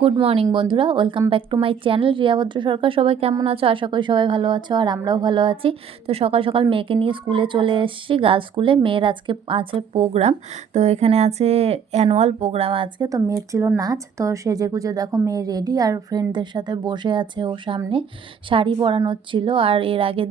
Good morning বন্ধুরা। Welcome back to my channel Riya Bhadra Sarkar সবাই কেমন আছো? আশা করি সবাই ভালো আছো আর আমরাও ভালো আছি। তো সকাল সকাল মেয়েকে নিয়ে স্কুলে চলে এসেছি। গার্লস স্কুলে মেয়ের আজকে আছে প্রোগ্রাম তো এখানে আছে অ্যানুয়াল প্রোগ্রাম আজকে। তো মেয়ের ছিল নাচ। তো সেজে গুজে দেখো মেয়ে রেডি আর ফ্রেন্ডদের সাথে বসে আছে ও সামনে। শাড়ি পরানোর ছিল আর এর আগে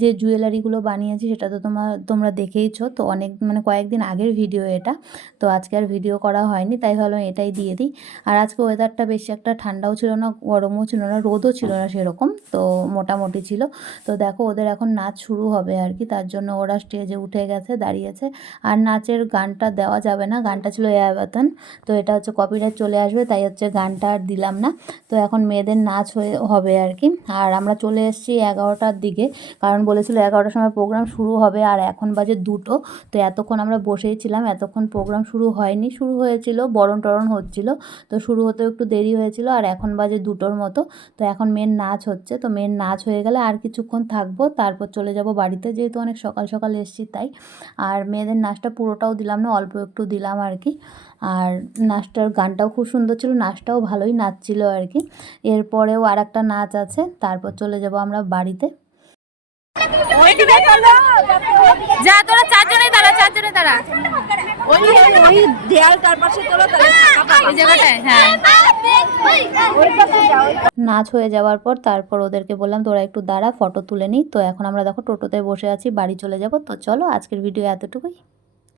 যে জুয়েলারিগুলো বানিয়েছি সেটা তো তোমার তোমরা দেখেইছো। তো অনেক মানে কয়েকদিন আগের ভিডিও এটা। তো আজকে আর ভিডিও করা হয়নি, তাই ভাবলাম এটাই দিয়ে দিই। আর আজকে ওয়েদারটা বেশি একটা, ঠান্ডাও ছিল না, গরমও ছিল না, রোদও ছিল না সেরকম, তো মোটামুটি ছিল। তো দেখো ওদের এখন নাচ শুরু হবে আর কি, তার জন্য ওরা স্টেজে উঠে গেছে, দাঁড়িয়েছে। আর নাচের গানটা দেওয়া যাবে না, গানটা ছিল এয়াবাতন তো এটা হচ্ছে কপিরাইট চলে আসবে, তাই হচ্ছে গানটা আর দিলাম না। তো এখন মেয়েদের নাচ হয়ে, হবে আর কি। আর আমরা চলে এসেছি এগারোটার দিকে, কারণ বলেছিল এগারোটার সময় প্রোগ্রাম শুরু হবে, আর এখন বাজে দুটো, তো এতক্ষণ আমরা বসেই ছিলাম, এতক্ষণ প্রোগ্রাম শুরু হয়নি, শুরু হয়েছিল, বরণ টরণ হচ্ছিল, তো শুরু হতেও একটু দেরি হয়েছিল আর এখন বাজে দুটোর মতো। তো এখন মেন নাচ হচ্ছে। তো মেন নাচ হয়ে গেলে আর কিছুক্ষণ থাকব। তারপর চলে যাব বাড়িতে। যেহেতু অনেক সকাল সকাল এসেছি তাই। আর মেয়েদের নাচটা পুরোটাও দিলাম না, অল্প একটু দিলাম আর কি। আর নাচটার গানটাও খুব সুন্দর ছিল, নাচটাও ভালোই নাচছিল আর কি। এরপরেও আর একটা নাচ আছে। তারপর চলে যাব আমরা বাড়িতে। যা তোরা চারজনে দাঁড়া চারজনে দাঁড়া। ওই ওই দেয়ালটার পাশে তোলো তাহলে ওই জায়গাটায় হ্যাঁ নাচ হয়ে যাওয়ার পর তারপর ওদেরকে বললাম তোরা একটু দাঁড়া ফটো তুলে নিই। তো এখন আমরা দেখো টোটোতে বসে আছি বাড়ি চলে যাব। তো চলো আজকের ভিডিও এতটুকুই।